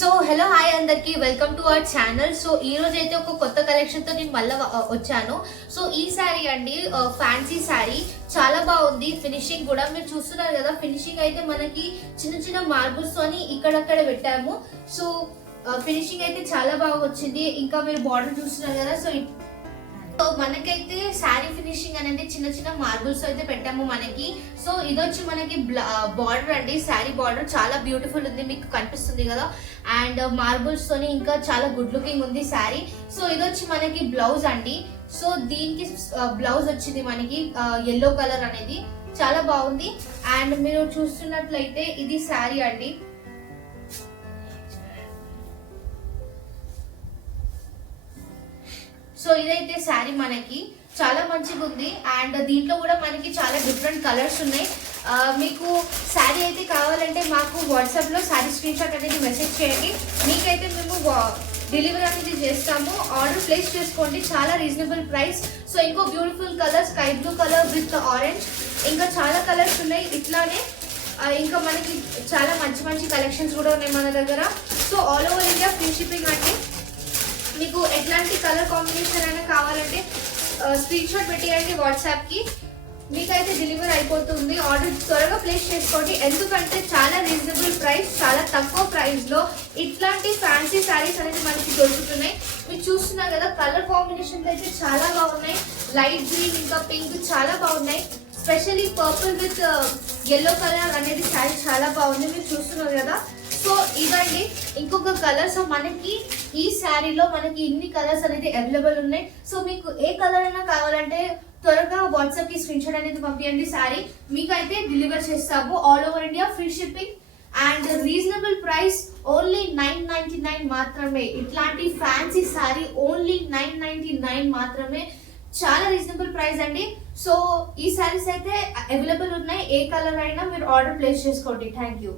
So hello hi అందరికి welcome to our channel. So ఈ రోజు అయితే ఒక కొత్త కలెక్షన్ తో నేను మళ్ళీ వచ్చాను. సో ఈ శారీ అండి ఫ్యాన్సీ శారీ, చాలా బాగుంది. ఫినిషింగ్ కూడా మీరు చూస్తున్నారు కదా, ఫినిషింగ్ అయితే మనకి చిన్న చిన్న మార్బుల్స్ తోని ఇక్కడక్కడ పెట్టాము. సో ఫినిషింగ్ అయితే చాలా బాగా వచ్చింది. ఇంకా మీరు బార్డర్ చూస్తున్నారు కదా, సో మనకైతే శారీ ఫినిషింగ్ అనేది చిన్న చిన్న మార్బుల్స్ అయితే పెట్టాము మనకి. సో ఇది వచ్చి మనకి బార్డర్ అండి, శారీ బార్డర్ చాలా బ్యూటిఫుల్ ఉంది, మీకు కనిపిస్తుంది కదా. అండ్ మార్బుల్స్ తోని ఇంకా చాలా గుడ్ లుకింగ్ ఉంది శారీ. సో ఇది వచ్చి మనకి బ్లౌజ్ అండి. సో దీనికి బ్లౌజ్ వచ్చింది మనకి ఎల్లో కలర్ అనేది, చాలా బాగుంది. అండ్ మీరు చూస్తున్నట్లయితే ఇది శారీ అండి. సో ఇదైతే శారీ మనకి చాలా మంచిగా ఉంది. అండ్ దీంట్లో కూడా మనకి చాలా డిఫరెంట్ కలర్స్ ఉన్నాయి. మీకు శారీ అయితే కావాలంటే మాకు వాట్సాప్ లో శారీ స్క్రీన్ షాట్ అనేది మెసేజ్ చేయండి, మీకైతే మేము డెలివరీ అనేది చేస్తాము. ఆర్డర్ ప్లేస్ చేసుకోండి, చాలా రీజనబుల్ ప్రైస్. సో ఇంకో beautiful colour sky blue colour with orange, ఇంకా చాలా కలర్స్ ఉన్నాయి. ఇట్లానే ఇంకా మనకి చాలా మంచి మంచి కలెక్షన్స్ కూడా ఉన్నాయి మన దగ్గర. So all over India free shipping అంటే మీకు ఎట్లాంటి కలర్ కాంబినేషన్ అయినా కావాలంటే స్క్రీన్ షాట్ పెట్టేయండి వాట్సాప్ కి, మీకైతే డెలివరీ అయిపోతుంది. ఆర్డర్ త్వరగా ప్లేస్ చేసుకోండి, ఎందుకంటే చాలా రీజనబుల్ ప్రైస్, చాలా తక్కువ ప్రైస్ లో ఇట్లాంటి ఫ్యాన్సీ శారీస్ అనేది మనకి దొరుకుతున్నాయి. మీరు చూస్తున్నారు కదా, కలర్ కాంబినేషన్ అయితే చాలా బాగున్నాయి. లైట్ గ్రీన్ ఇంకా పింక్ చాలా బాగున్నాయి. Specially purple with yellow colour అనేది శారీ చాలా బాగుంది, మీరు చూస్తున్నారు కదా. సో ఇదండి ఇంకొక కలర్. సో మనకి ఈ శారీలో మనకి ఇన్ని కలర్స్ అనేది అవైలబుల్ ఉన్నాయి. సో మీకు ఏ కలర్ అయినా కావాలంటే త్వరగా వాట్సాప్ కి స్క్రీన్ షాట్ అనేది పంపించండి, శారీ మీకైతే డెలివర్ చేస్తాము. All over India free shipping and reasonable price, only 999 మాత్రమే. ఇట్లాంటి ఫ్యాన్సీ శారీ ఓన్లీ 999 మాత్రమే, చాలా రీజనబుల్ ప్రైస్ అండి. సో ఈ శారీస్ అయితే అవైలబుల్ ఉన్నాయి, ఏ కలర్ అయినా మీరు ఆర్డర్ ప్లేస్ చేసుకోండి. Thank you.